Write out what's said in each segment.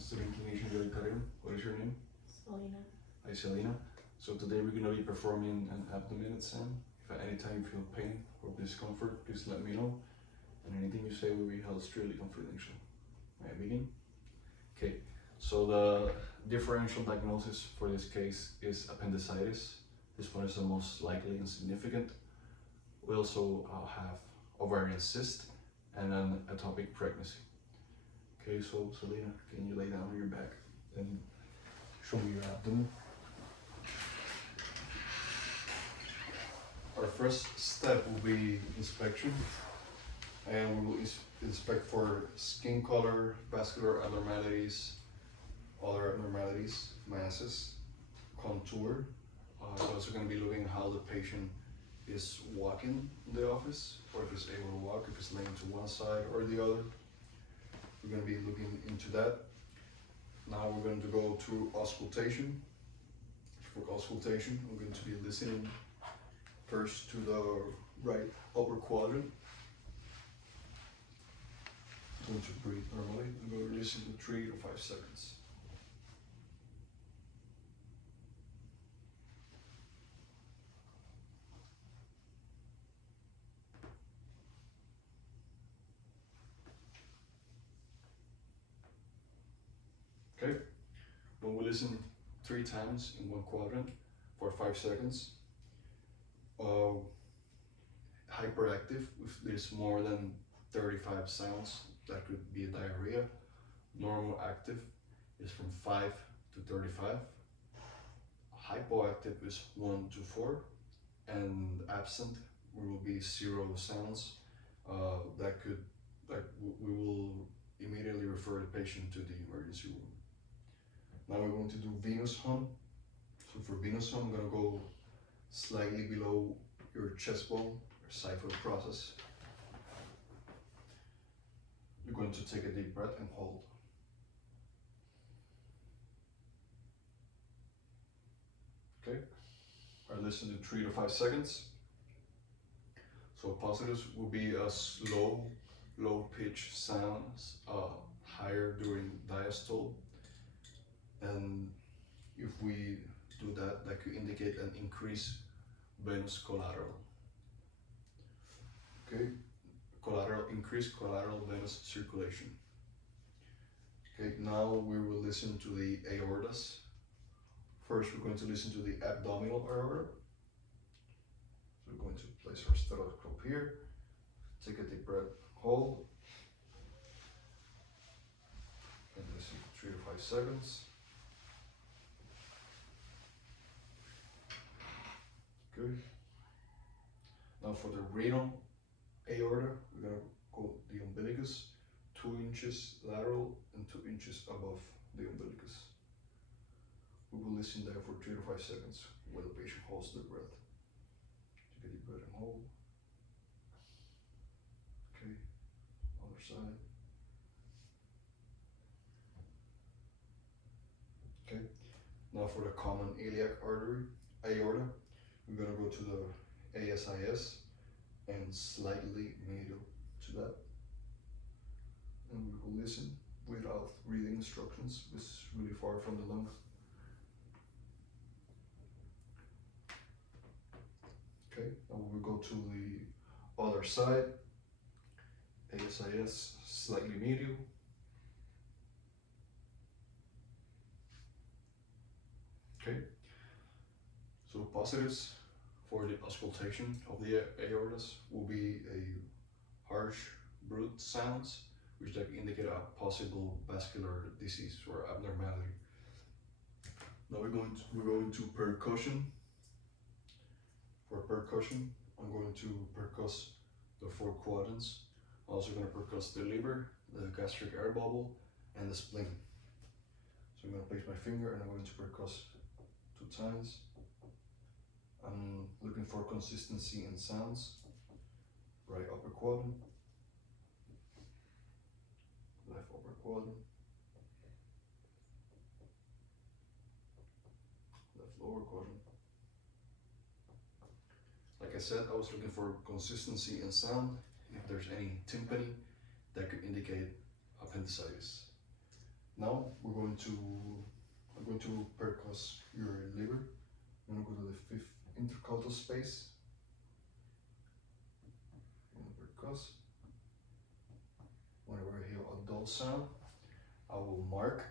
Master Inclination del Carril. What is your name? Selena. Hi Selena. So today we're going to be performing an abdomen exam. If at any time you feel pain or discomfort, please let me know. And anything you say will be held strictly confidential. May I begin? Okay, so the differential diagnosis for this case is appendicitis. This one is the most likely and significant. We also have ovarian cyst and an ectopic pregnancy. Okay, so Selena, can you lay down on your back and show me your abdomen? Our first step will be inspection, and we will inspect for skin color, vascular abnormalities, other abnormalities, masses, contour. We're also going to be looking at how the patient is walking in the office, or if he's able to walk, if he's laying to one side or the other. We're going to be looking into that. Now we're going to go to auscultation. For auscultation, we're going to be listening first to the right upper quadrant. I'm going to breathe normally. I'm going to listen to 3 to 5 seconds. Okay, when we listen 3 times in one quadrant for 5 seconds, hyperactive, if there's more than 35 sounds, that could be a diarrhea. Normal active is from 5 to 35. Hypoactive is 1 to 4, and absent will be 0 sounds. We will immediately refer the patient to the emergency room. Now we're going to do venous hum. So for venous hum, I'm going to go slightly below your chest bone, or xiphoid process. You're going to take a deep breath and hold. Okay, I listen to 3 to 5 seconds. So positives will be a slow, low pitch sounds, higher during diastole. And if we do that, that could indicate an increased venous collateral. Okay, increased collateral venous circulation. Okay, now we will listen to the aortas. First, we're going to listen to the abdominal aorta. So we're going to place our stethoscope here, take a deep breath, hold, and listen for 3 to 5 seconds. Good. Now for the renal aorta, we're going to go the umbilicus, 2 inches lateral and 2 inches above the umbilicus. We will listen there for 3 to 5 seconds while the patient holds the breath. Take a deep breath and hold. Okay, other side. Okay, now for the common iliac artery, aorta, we're going to go to the ASIS and slightly medial to that. And we will listen without reading instructions. This is really far from the lung. Okay, now we will go to the other side. ASIS slightly medial. Okay, so positives for the auscultation of the aortas will be a harsh, brute sounds, which that indicate a possible vascular disease or abnormality. Now we're going to percussion. For percussion, I'm going to percuss the 4 quadrants. I'm also going to percuss the liver, the gastric air bubble, and the spleen. So I'm going to place my finger and I'm going to percuss 2 times. I'm looking for consistency in sounds. Right upper quadrant, left upper quadrant, left lower quadrant. Like I said, I was looking for consistency in sound. If there's any tympany, that could indicate appendicitis. Now I'm going to percuss your liver. I'm going to go to the 5th intercostal space. I'm going to percuss. Whenever I hear a dull sound, I will mark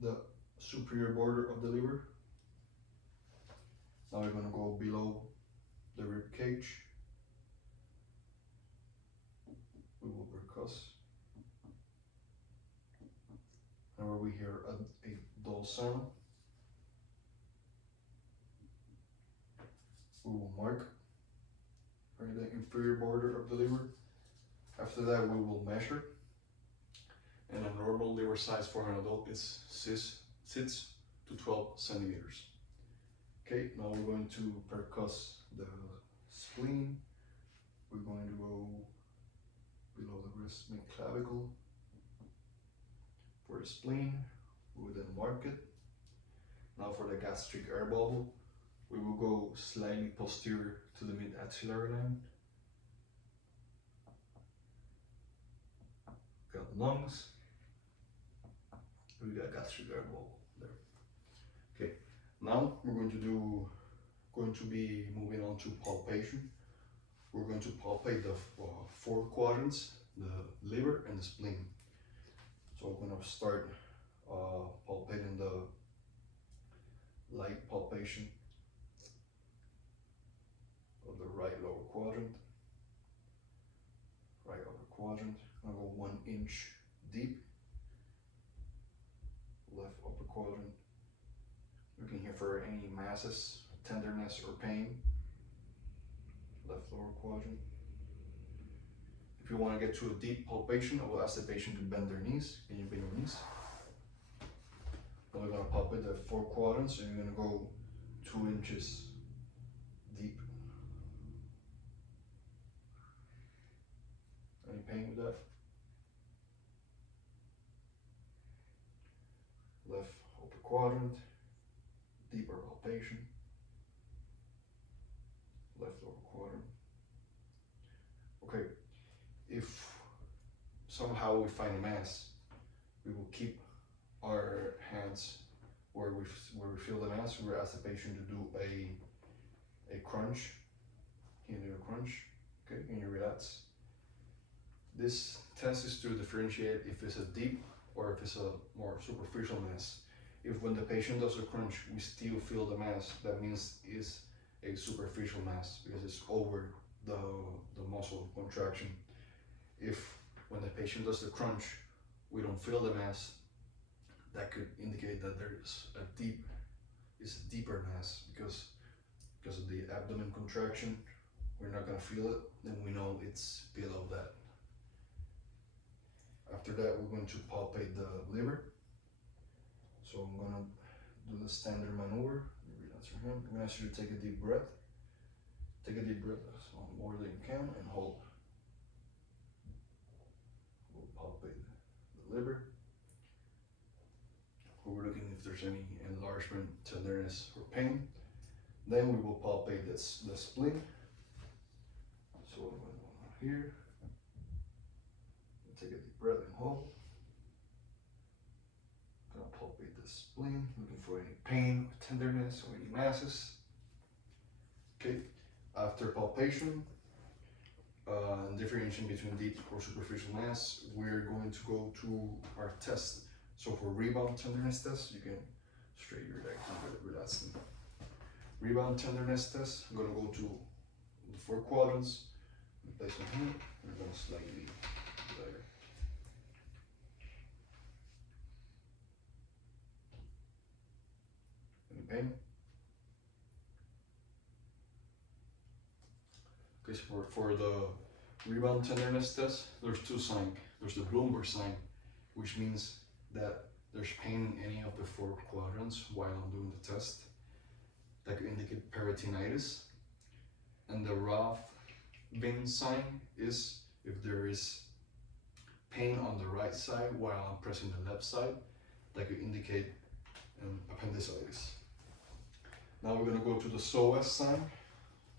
the superior border of the liver. Now we're going to go below the rib cage. We will percuss. Whenever we hear a dull sound, we will mark the inferior border of the liver. After that, we will measure. And a normal liver size for an adult is 6 to 12 centimeters. Okay, now we're going to percuss the spleen. We're going to go below the wrist mid-clavicle. For the spleen, we will then mark it. Now for the gastric air bubble, we will go slightly posterior to the mid-axillary line. Got lungs. We got gastric air bubble there. Okay, now we're going to be moving on to palpation. We're going to palpate the 4 quadrants, the liver and the spleen. So I'm going to start palpating the light palpation of the right lower quadrant, right upper quadrant. I'm going to go 1 inch deep. Left upper quadrant. Looking here for any masses, tenderness or pain. Left lower quadrant. If you want to get to a deep palpation, I will ask the patient to bend their knees. Can you bend your knees? Now we're going to palpate the 4 quadrants, and you're going to go 2 inches deep. Any pain with that? Left upper quadrant, deeper palpation. Left lower quadrant. Okay, if somehow we find a mass, we will keep our hands where we feel the mass. We'll ask the patient to do a crunch. Can you do a crunch? Okay, can you relax? This test is to differentiate if it's a deep or if it's a more superficial mass. If when the patient does a crunch, we still feel the mass, that means it's a superficial mass because it's over the muscle contraction. If when the patient does the crunch, we don't feel the mass, that could indicate that there is a deeper mass because of the abdomen contraction. We're not gonna feel it, then we know it's below that. After that, we're going to palpate the liver. So I'm gonna do the standard maneuver. Relax your hand. I'm gonna ask you to take a deep breath. Take a deep breath, so more than you can, and hold. We'll palpate the liver. We're looking if there's any enlargement, tenderness, or pain. Then we will palpate the spleen. So I'm going to go here. Take a deep breath and hold. Gonna palpate the spleen, looking for any pain, tenderness, or any masses. Okay, after palpation, and differentiation between deep or superficial mass, we're going to go to our test. So for rebound tenderness test, you can straighten your leg and relax them. Rebound tenderness test, I'm gonna go to the 4 quadrants, and place my hand, and I'm gonna slightly there. Any pain? Okay, so for the rebound tenderness test, there's 2 signs. There's the Bloomberg sign, which means that there's pain in any of the 4 quadrants while I'm doing the test. That could indicate peritonitis. And the Rathbun sign is if there is pain on the right side while I'm pressing the left side, that could indicate appendicitis. Now we're going to go to the psoas sign,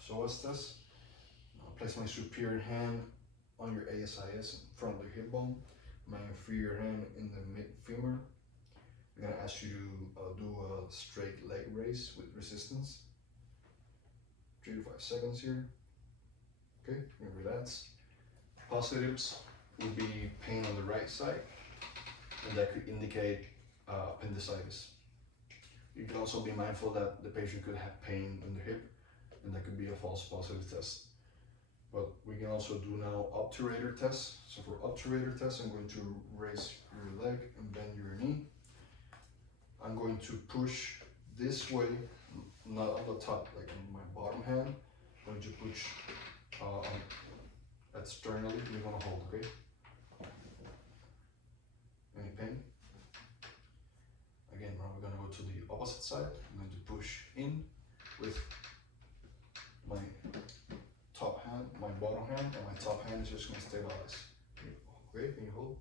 psoas test. I'll place my superior hand on your ASIS in front of the hip bone. my inferior hand in the mid femur. I'm gonna ask you to do a straight leg raise with resistance. 3 to 5 seconds here. Okay, and relax. Positives would be pain on the right side, and that could indicate appendicitis. You can also be mindful that the patient could have pain in the hip, and that could be a false positive test. But we can also do now obturator tests. So for obturator tests, I'm going to raise your leg and bend your knee. I'm going to push this way, not on the top, like on my bottom hand. I'm going to push externally. You're gonna hold, okay? Any pain? Again, now we're gonna go to the opposite side. I'm going to push in with my top hand, my bottom hand, and my top hand is just gonna stabilize. Okay, can you hold?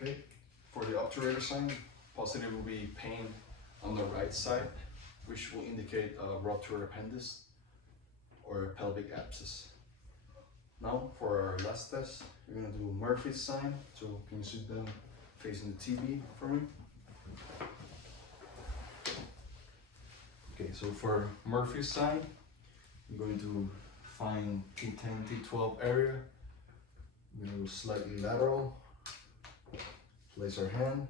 Okay, for the obturator sign, positive will be pain on the right side, which will indicate a ruptured appendix or a pelvic abscess. Now for our last test, we're gonna do Murphy's sign. So can you sit down facing the TV for me? Okay, so for Murphy's sign, we're going to find T10, T12 area. We're gonna go slightly lateral. Place our hand.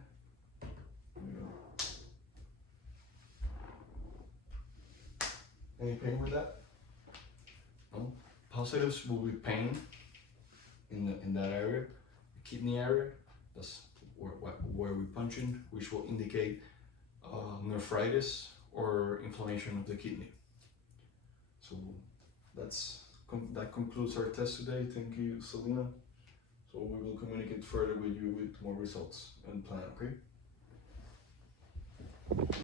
Any pain with that? No. Positives will be pain in that area, kidney area. That's where we punch in, which will indicate nephritis or inflammation of the kidney. So that concludes our test today. Thank you, Selena. So we will communicate further with you with more results and plan. Okay.